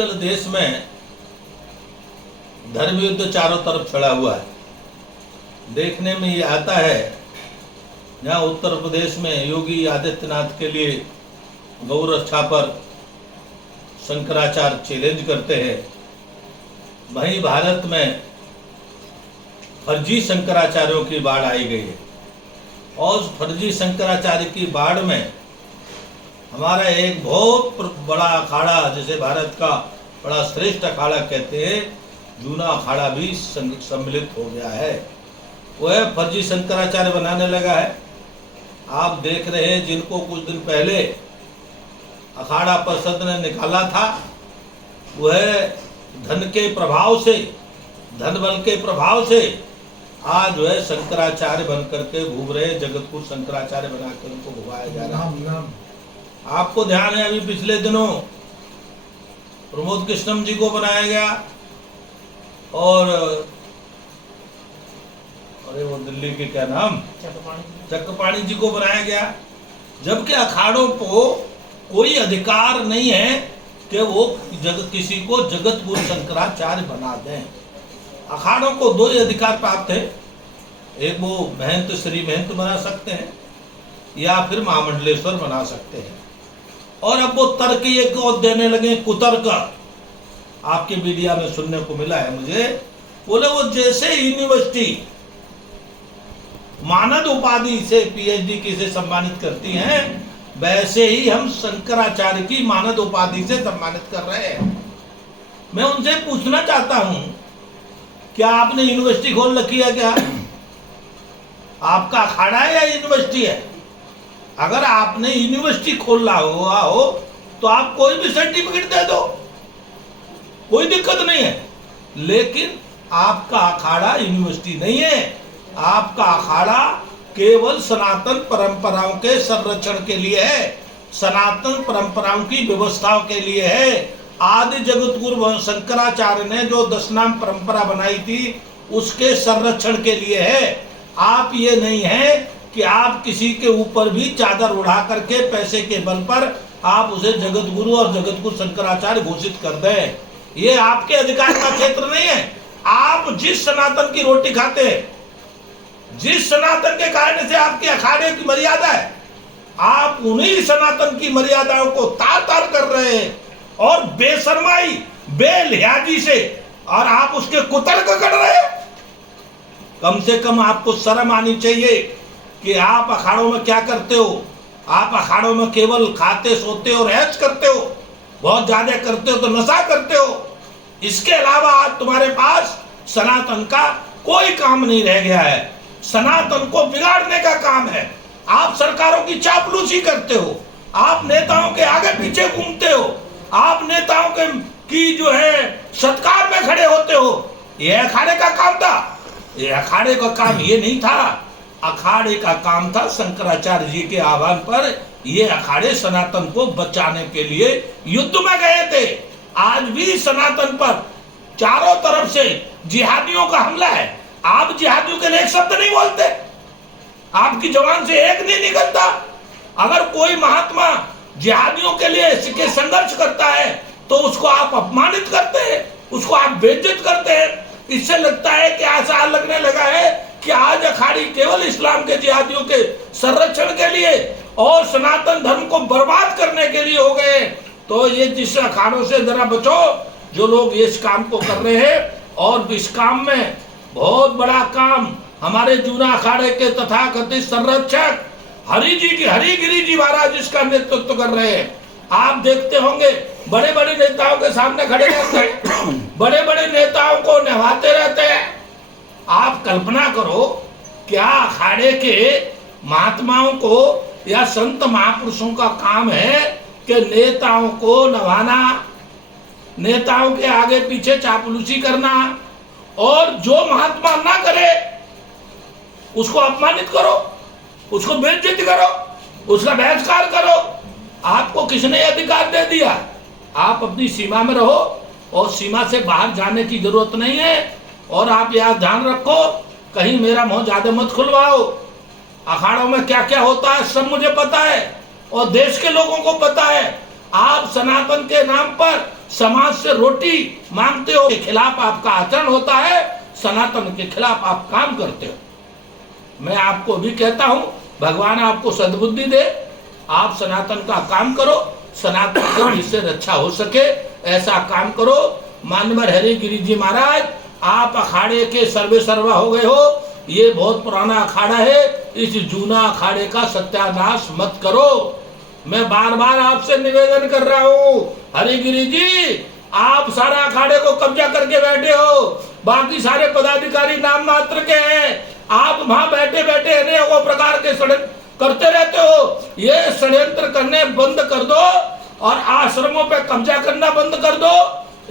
आजकल देश में धर्म युद्ध चारों तरफ छड़ा हुआ है। देखने में ये आता है, जहाँ उत्तर प्रदेश में योगी आदित्यनाथ के लिए गौ रक्षा पर शंकराचार्य चैलेंज करते हैं, वहीं भारत में फर्जी शंकराचार्यों की बाढ़ आई गई है। और फर्जी शंकराचार्य की बाढ़ में हमारा एक बहुत बड़ा अखाड़ा, जिसे भारत का बड़ा श्रेष्ठ अखाड़ा कहते हैं, जूना अखाड़ा भी सम्मिलित हो गया है। वह फर्जी शंकराचार्य बनाने लगा है। आप देख रहे हैं, जिनको कुछ दिन पहले अखाड़ा परिषद ने निकाला था, वह धन के प्रभाव से, धन बल के प्रभाव से आज वह शंकराचार्य बन करके घूम रहे। जगतपुर शंकराचार्य बनाकर उनको घुमाया जा रहा है। आपको ध्यान है, अभी पिछले दिनों प्रमोद कृष्णम जी को बनाया गया, और अरे वो दिल्ली के क्या नाम, चक्रपाणी जी को बनाया गया। जबकि अखाड़ों को कोई अधिकार नहीं है कि वो किसी को जगतगुरु शंकराचार्य बना दें। अखाड़ों को दो ही अधिकार प्राप्त है, एक वो महंत श्री महंत बना सकते हैं, या फिर महामंडलेश्वर बना सकते हैं। और अब वो तर्क ये देने लगे, कुतर्क आपके मीडिया में सुनने को मिला है मुझे। बोले वो जैसे यूनिवर्सिटी मानद उपाधि से पीएचडी की से सम्मानित करती हैं, वैसे ही हम शंकराचार्य की मानद उपाधि से सम्मानित कर रहे हैं। मैं उनसे पूछना चाहता हूं, क्या आपने यूनिवर्सिटी खोल रखी है? क्या आपका अखाड़ा है या यूनिवर्सिटी है? अगर आपने यूनिवर्सिटी खोला हुआ हो तो आप कोई भी सर्टिफिकेट दे दो, कोई दिक्कत नहीं है। लेकिन आपका अखाड़ा यूनिवर्सिटी नहीं है। आपका अखाड़ा केवल सनातन परंपराओं के संरक्षण के लिए है, सनातन परंपराओं की व्यवस्थाओं के लिए है। आदि जगत गुरु शंकराचार्य ने जो दशनाम परंपरा बनाई थी, उसके संरक्षण के लिए है। आप ये नहीं है कि आप किसी के ऊपर भी चादर उड़ा करके पैसे के बल पर आप उसे जगत गुरु और जगत गुरु शंकराचार्य घोषित कर दें। ये आपके अधिकार का क्षेत्र नहीं है। आप जिस सनातन की रोटी खाते हैं, जिस सनातन के कारण से आपके अखाड़े की मर्यादा है, आप उन्हीं सनातन की मर्यादाओं को तार तार कर रहे हैं, और बेशर्माई बेलिहाजी से, और आप उसके कुतर्क कर रहे हैं। कम से कम आपको शर्म आनी चाहिए कि आप अखाड़ों में क्या करते हो। आप अखाड़ों में केवल खाते सोते और ऐश करते हो, बहुत ज्यादा करते हो तो नशा करते हो। इसके अलावा आज तुम्हारे पास सनातन का कोई काम नहीं रह गया है। सनातन को बिगाड़ने का काम है। आप सरकारों की चापलूसी करते हो, आप नेताओं के आगे पीछे घूमते हो, आप नेताओं के की जो है सत्कार में खड़े होते हो। यह अखाड़े का काम था? यह अखाड़े का काम ये नहीं था। अखाड़े का काम था, शंकराचार्य जी के आह्वान पर ये अखाड़े सनातन को बचाने के लिए युद्ध में गए थे। आज भी सनातन पर चारों तरफ से जिहादियों का हमला है। आप जिहादियों के लिए एक शब्द नहीं बोलते, आपकी जबान से एक नहीं निकलता। अगर कोई महात्मा जिहादियों के लिए संघर्ष करता है तो उसको आप अपमानित करते हैं, उसको आप बेइज्जत करते हैं। इससे लगता है कि ऐसा लगने लगा है कि आज अखाड़ी केवल इस्लाम के जिहादियों के संरक्षण के लिए और सनातन धर्म को बर्बाद करने के लिए हो गए। तो ये जिस अखाड़ों से जरा बचो, जो लोग इस काम को कर रहे हैं। और इस काम में बहुत बड़ा काम हमारे जूना अखाड़े के तथाकथित संरक्षक हरिगिरी जी महाराज इसका नेतृत्व कर रहे हैं। आप देखते होंगे, बड़े बड़े नेताओं के सामने खड़े रहते हैं, बड़े बड़े नेताओं को नहवाते रहते हैं। आप कल्पना करो, क्या अखाड़े के महात्माओं को या संत महापुरुषों का काम है कि नेताओं को नवाना, नेताओं के आगे पीछे चापलूसी करना, और जो महात्मा ना करे उसको अपमानित करो, उसको बेइज्जत करो, उसका बहिष्कार करो? आपको किसने अधिकार दे दिया? आप अपनी सीमा में रहो, और सीमा से बाहर जाने की जरूरत नहीं है। और आप यह ध्यान रखो, कहीं मेरा मुंह ज्यादा मत खुलवाओ। अखाड़ों में क्या क्या होता है सब मुझे पता है, और देश के लोगों को पता है। आप सनातन के नाम पर समाज से रोटी मांगते हो, के खिलाफ आपका आचरण होता है, सनातन के खिलाफ आप काम करते हो। मैं आपको भी कहता हूं, भगवान आपको सद्बुद्धि दे, आप सनातन का काम करो, सनातन से जिससे रक्षा हो सके ऐसा काम करो। मानवर हरिगिरी जी महाराज, आप अखाड़े के सर्वे सर्वा हो गए हो, ये बहुत पुराना अखाड़ा है, इस जूना अखाड़े का सत्यानाश मत करो। मैं बार बार आपसे निवेदन कर रहा हूँ, हरिगिरी जी आप सारा अखाड़े को कब्जा करके बैठे हो, बाकी सारे पदाधिकारी नाम मात्र के हैं, आप वहां बैठे बैठे अनेकों प्रकार के षड्यंत्र करते रहते हो। ये षड्यंत्र करने बंद कर दो और आश्रमों पे कब्जा करना बंद कर दो।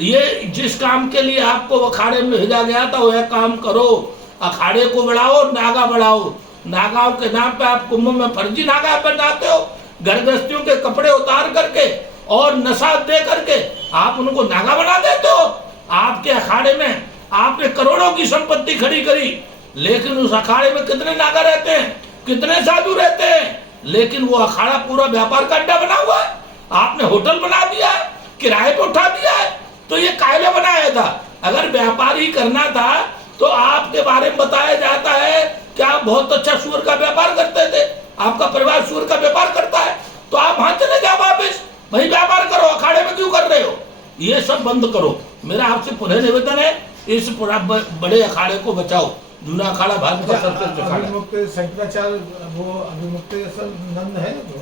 ये जिस काम के लिए आपको अखाड़े में भेजा गया था वह काम करो, अखाड़े को बढ़ाओ, नागा बढ़ाओ। नागाओं के नाम पे आप कुंभ में फर्जी नागा बनाते हो, गर्भस्थियों के कपड़े उतार करके और नशा दे करके आप उनको नागा बना देते हो। आपके अखाड़े में आपने करोड़ों की संपत्ति खड़ी करी, लेकिन उस अखाड़े में कितने नागा रहते हैं, कितने साधु रहते हैं, लेकिन वो अखाड़ा पूरा व्यापार का अड्डा बना हुआ है। आपने होटल बना दिया है, किराए पे उठा दिया है। तो ये कायदे बनाया था, अगर व्यापार ही करना था तो आपके बारे में बताया जाता है कि आप बहुत अच्छा सूअर का व्यापार करते थे, आपका परिवार सूअर का व्यापार करता है, तो आप वहां चले जाओ, वापिस वही व्यापार करो, अखाड़े में क्यों कर रहे हो? ये सब बंद करो। मेरा आपसे पुनः निवेदन है, इस पूरा बड़े अखाड़े को बचाओ। जूना अखाड़ा भारत का सबसे अच्छा अखाड़ा। अभिमुक्त शंकराचार्य वो अभिमुक्त नंद है ना।